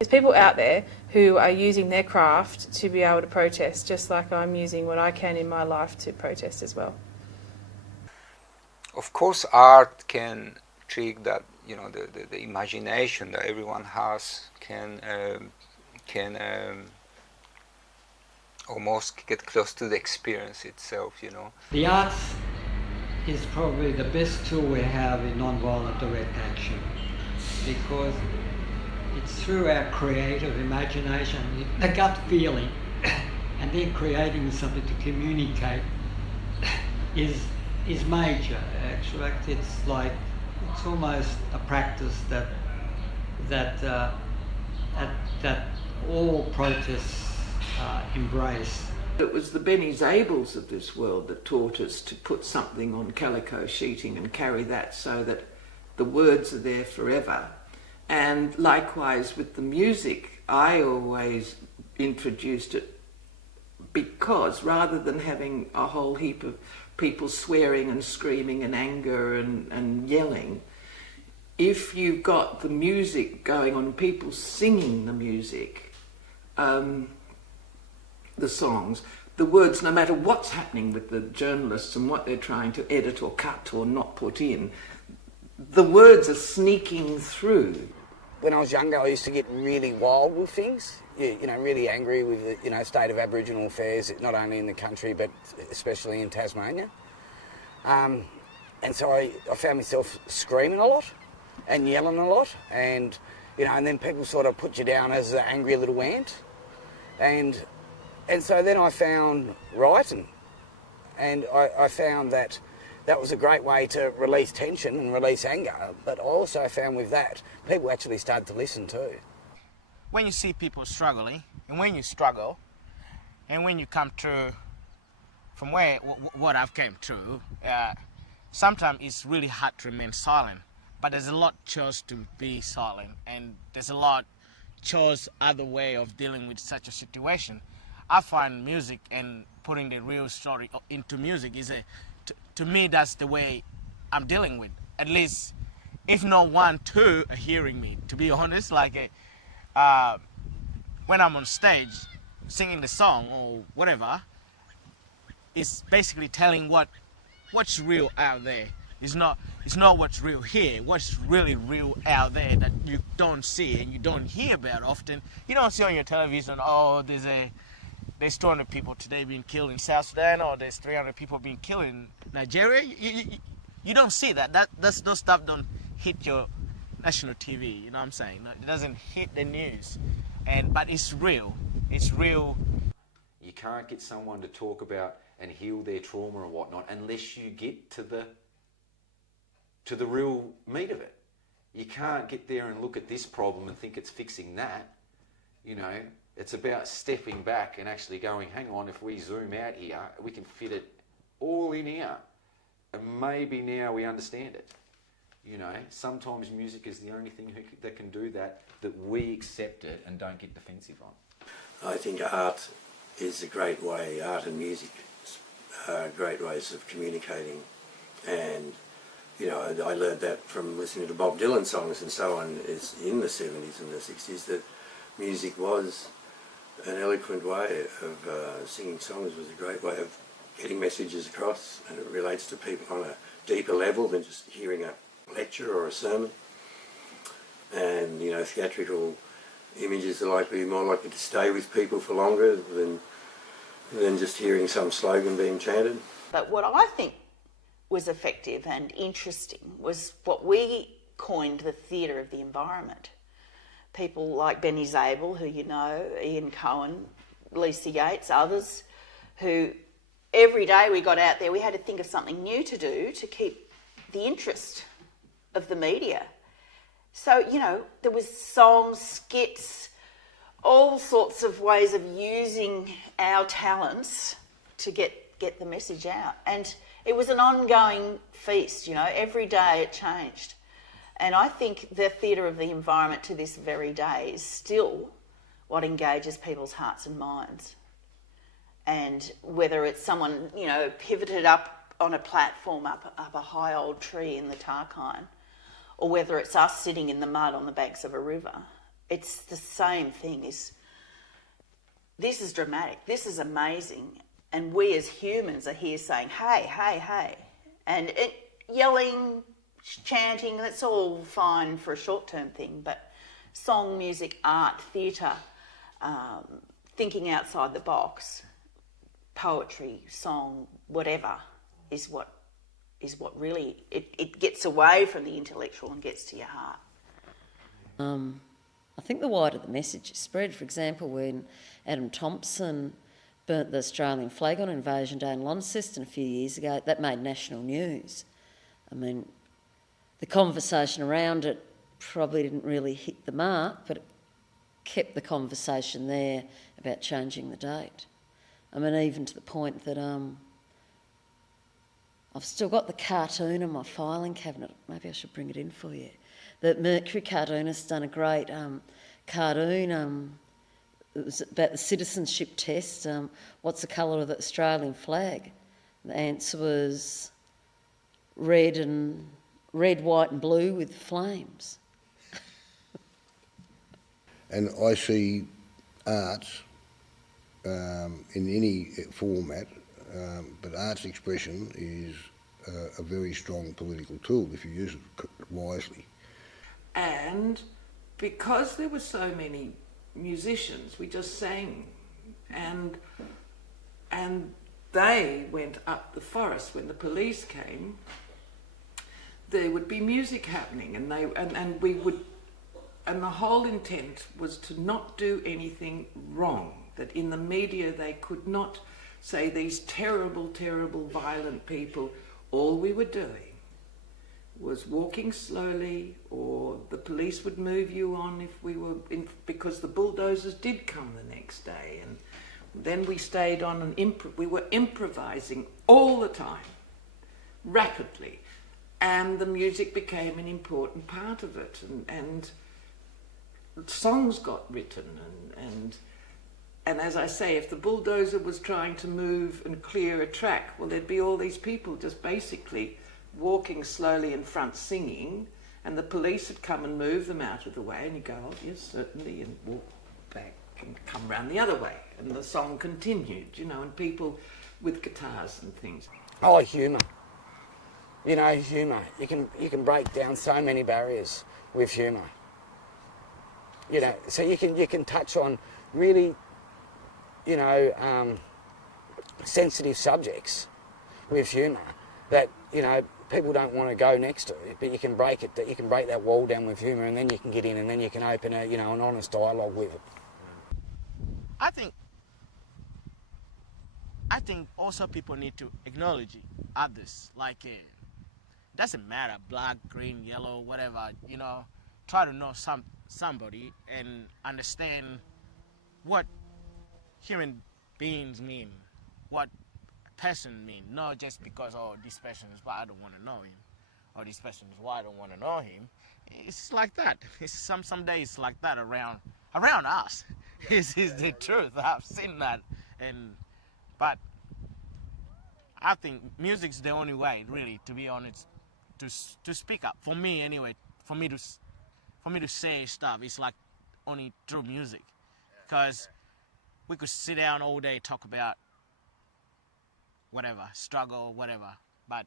There's people out there who are using their craft to be able to protest, just like I'm using what I can in my life to protest as well. Of course, art can trick that, you know, the imagination that everyone has, can almost get close to the experience itself, you know. The arts is probably the best tool we have in non-violent direct action, because it's through our creative imagination, the gut feeling, and then creating something to communicate is major. Actually, it's almost a practice that all protests embrace. It was the Benny Zables of this world that taught us to put something on calico sheeting and carry that so that the words are there forever. And likewise with the music, I always introduced it because rather than having a whole heap of people swearing and screaming and anger and yelling, if you've got the music going on, people singing the music, the songs, the words, no matter what's happening with the journalists and what they're trying to edit or cut or not put in, the words are sneaking through. When I was younger, I used to get really wild with things, you know, really angry with the, you know, state of Aboriginal affairs, not only in the country, but especially in Tasmania. And so I found myself screaming a lot and yelling a lot, and, you know, and then people sort of put you down as an angry little ant. And so then I found writing, and I found that was a great way to release tension and release anger, but I also found with that, people actually started to listen too. When you see people struggling, and when you struggle, and when you come through from what I've came through, sometimes it's really hard to remain silent, but there's a lot chose to be silent, and there's a lot chose other way of dealing with such a situation. I find music and putting the real story into music is to me, that's the way I'm dealing with. At least, if no one, two are hearing me. To be honest, like when I'm on stage singing the song or whatever, it's basically telling what's real out there. It's not what's real here. What's really real out there that you don't see and you don't hear about often. You don't see on your television, oh, there's 200 people today being killed in South Sudan, or there's 300 people being killed in Nigeria. You don't see that. Those stuff don't hit your national TV, you know what I'm saying? It doesn't hit the news. But it's real. It's real. You can't get someone to talk about and heal their trauma and whatnot unless you get to the real meat of it. You can't get there and look at this problem and think it's fixing that, you know. It's about stepping back and actually going, hang on, if we zoom out here, we can fit it all in here. And maybe now we understand it. You know, sometimes music is the only thing that can do that we accept it and don't get defensive on. I think art is a great way, art and music are great ways of communicating. And, you know, I learned that from listening to Bob Dylan songs and so on in the 70s and the 60s, that music was an eloquent way of singing songs, was a great way of getting messages across, and it relates to people on a deeper level than just hearing a lecture or a sermon. And, you know, theatrical images are more likely to stay with people for longer than just hearing some slogan being chanted. But what I think was effective and interesting was what we coined the theatre of the environment. People like Benny Zable, who you know, Ian Cohen, Lisa Yates, others, who every day we got out there, we had to think of something new to do to keep the interest of the media. So, you know, there was songs, skits, all sorts of ways of using our talents to get the message out. And it was an ongoing feast, you know, every day it changed. And I think the theatre of the environment to this very day is still what engages people's hearts and minds. And whether it's someone, you know, pivoted up on a platform up a high old tree in the Tarkine, or whether it's us sitting in the mud on the banks of a river, it's the same thing. This is dramatic, this is amazing, and we as humans are here saying, hey, hey, hey, and yelling, chanting, that's all fine for a short-term thing, but song, music, art, theatre, thinking outside the box, poetry, song, whatever, is what really, it gets away from the intellectual and gets to your heart. I think the wider the message is spread, for example, when Adam Thompson burnt the Australian flag on Invasion Day in Launceston a few years ago, that made national news. I mean, the conversation around it probably didn't really hit the mark, but it kept the conversation there about changing the date. I mean, even to the point that I've still got the cartoon in my filing cabinet. Maybe I should bring it in for you. The Mercury cartoonist's done a great cartoon. It was about the citizenship test. What's the colour of the Australian flag? The answer was red, white and blue with flames. And I see arts in any format, but arts expression is a very strong political tool if you use it wisely. And because there were so many musicians, we just sang, and they went up the forest. When the police came, there would be music happening, and we would, and the whole intent was to not do anything wrong, that in the media they could not say these terrible, terrible, violent people. All we were doing was walking slowly, or the police would move you on if we were in, because the bulldozers did come the next day, and then we stayed on and we were improvising all the time, rapidly, and the music became an important part of it, and songs got written, and as I say, if the bulldozer was trying to move and clear a track, well, there'd be all these people just basically walking slowly in front singing, and the police would come and move them out of the way, and you go, oh yes, certainly, and walk back and come round the other way, and the song continued, you know, and people with guitars and things. Oh, humour. You know, humour. You can break down so many barriers with humour. You know, so you can touch on really, you know, sensitive subjects with humour that, you know, people don't want to go next to it, but you can break it. You can break that wall down with humour, and then you can get in, and then you can open a, you know, an honest dialogue with it. I think also people need to acknowledge others. Like, it doesn't matter, black, green, yellow, whatever. You know, try to know somebody and understand what human beings mean, what person mean, not just because, oh, this person is white, I don't want to know him, or this person is white, I don't want to know him. It's like that. It's some days like that around us. Is the truth. I've seen that, but I think music's the only way, really, to be honest, to speak up. For me, anyway, for me to say stuff, it's like only through music, because we could sit down all day, talk about whatever, struggle, whatever, but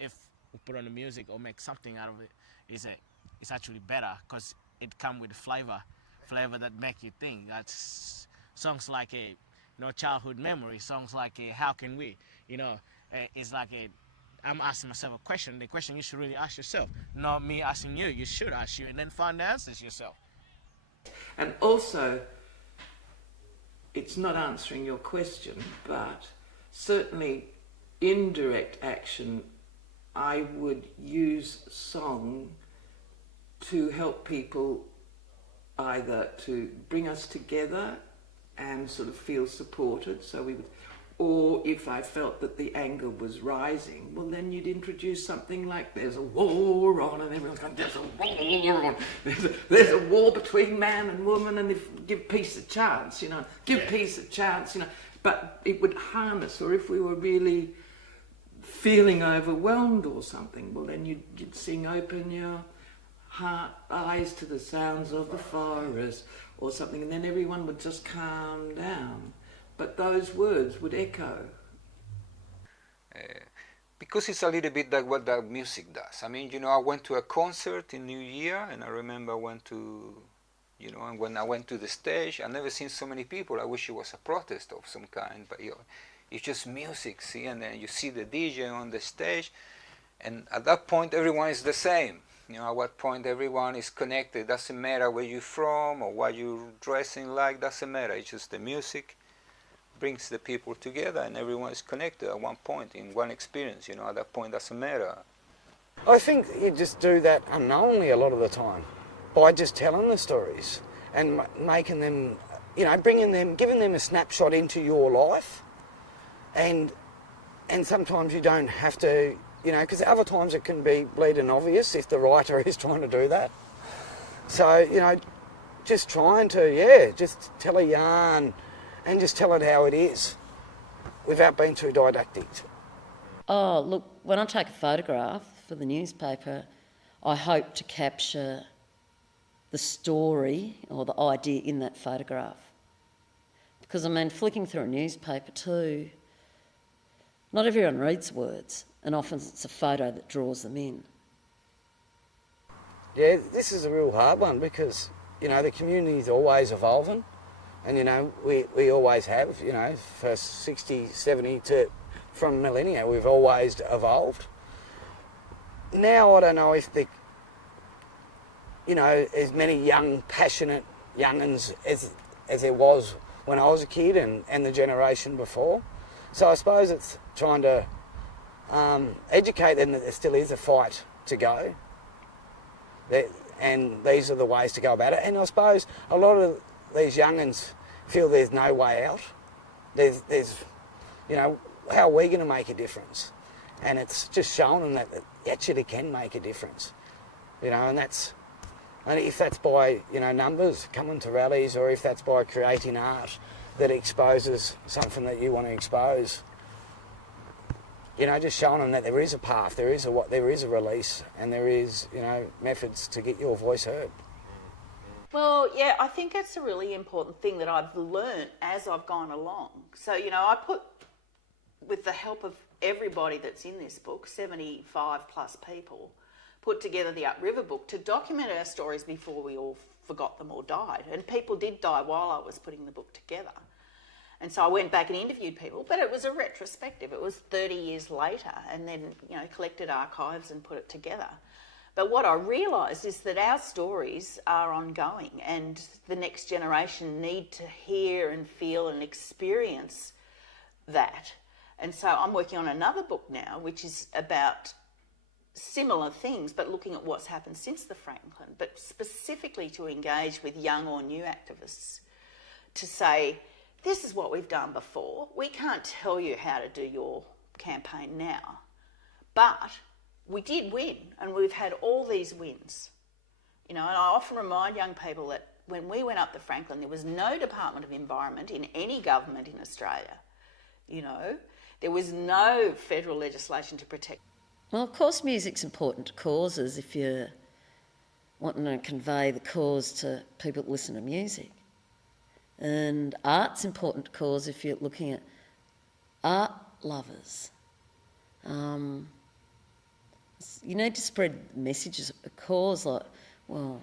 if we put on the music or make something out of it, it's actually better, because it comes with flavor that make you think. That's songs like childhood memory, songs like How Can We, it's like I'm asking myself a question, the question you should really ask yourself, not me asking you. You should ask you and then find the answers yourself. And also, it's not answering your question, but certainly indirect action, I would use song to help people either to bring us together and sort of feel supported, so we would, or if I felt that the anger was rising, well then you'd introduce something like there's a war on, and everyone's going, there's a war on, there's a war between man and woman, and give peace a chance, give peace a chance, but it would harness, or if we were really feeling overwhelmed or something, well then you'd sing Open Your eyes to the sounds of the forest or something, and then everyone would just calm down. But those words would echo. Because it's a little bit like what that music does. I mean, you know, I went to a concert in New Year, and I remember I went to, you know, and when I went to the stage, I've never seen so many people. I wish it was a protest of some kind, but you know, it's just music, see, and then you see the DJ on the stage, and at that point everyone is the same. You know, at what point everyone is connected. Doesn't matter where you're from or what you're dressing like, doesn't matter. It's just the music brings the people together, and everyone is connected at one point in one experience. You know, at that point doesn't matter. I think you just do that unknowingly a lot of the time by just telling the stories and making them, you know, bringing them, giving them a snapshot into your life, and sometimes you don't have to, you know, because other times it can be bleeding obvious if the writer is trying to do that. So, you know, just trying to, yeah, just tell a yarn and just tell it how it is without being too didactic. Oh, look, when I take a photograph for the newspaper, I hope to capture the story or the idea in that photograph. Because, I mean, flicking through a newspaper too, not everyone reads words, and often it's a photo that draws them in. Yeah, this is a real hard one because, you know, the community is always evolving. And, you know, we always have, you know, for 60, 70 to from millennia, we've always evolved. Now, I don't know if the, you know, as many young, passionate young'uns as there was when I was a kid and the generation before. So I suppose it's trying to educate them that there still is a fight to go. And these are the ways to go about it. And I suppose a lot of these young'uns feel there's no way out. There's, you know, how are we going to make a difference? And it's just showing them that it actually can make a difference. You know, and if that's by, you know, numbers, coming to rallies, or if that's by creating art that exposes something that you want to expose. You know, just showing them that there is a path, there is a release, and there is, you know, methods to get your voice heard. Well, yeah, I think it's a really important thing that I've learnt as I've gone along. So, you know, I put, with the help of everybody that's in this book, 75 plus people, put together the Upriver book to document our stories before we all forgot them or died. And people did die while I was putting the book together. And so I went back and interviewed people, but it was a retrospective. It was 30 years later, and then, you know, collected archives and put it together. But what I realised is that our stories are ongoing, and the next generation need to hear and feel and experience that. And so I'm working on another book now, which is about similar things, but looking at what's happened since the Franklin, but specifically to engage with young or new activists to say, this is what we've done before. We can't tell you how to do your campaign now, but we did win, and we've had all these wins. You know, and I often remind young people that when we went up the Franklin, there was no Department of Environment in any government in Australia. You know, there was no federal legislation to protect. Well, of course music's important to causes if you're wanting to convey the cause to people that listen to music. And art's important to cause if you're looking at art lovers. You need to spread messages of a cause, like, well,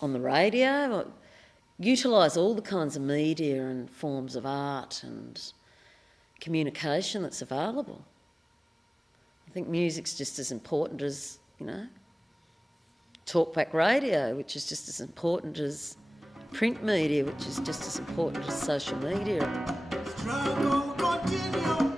on the radio, utilise all the kinds of media and forms of art and communication that's available. I think music's just as important as, you know, talkback radio, which is just as important as print media, which is just as important as social media. Struggle continue.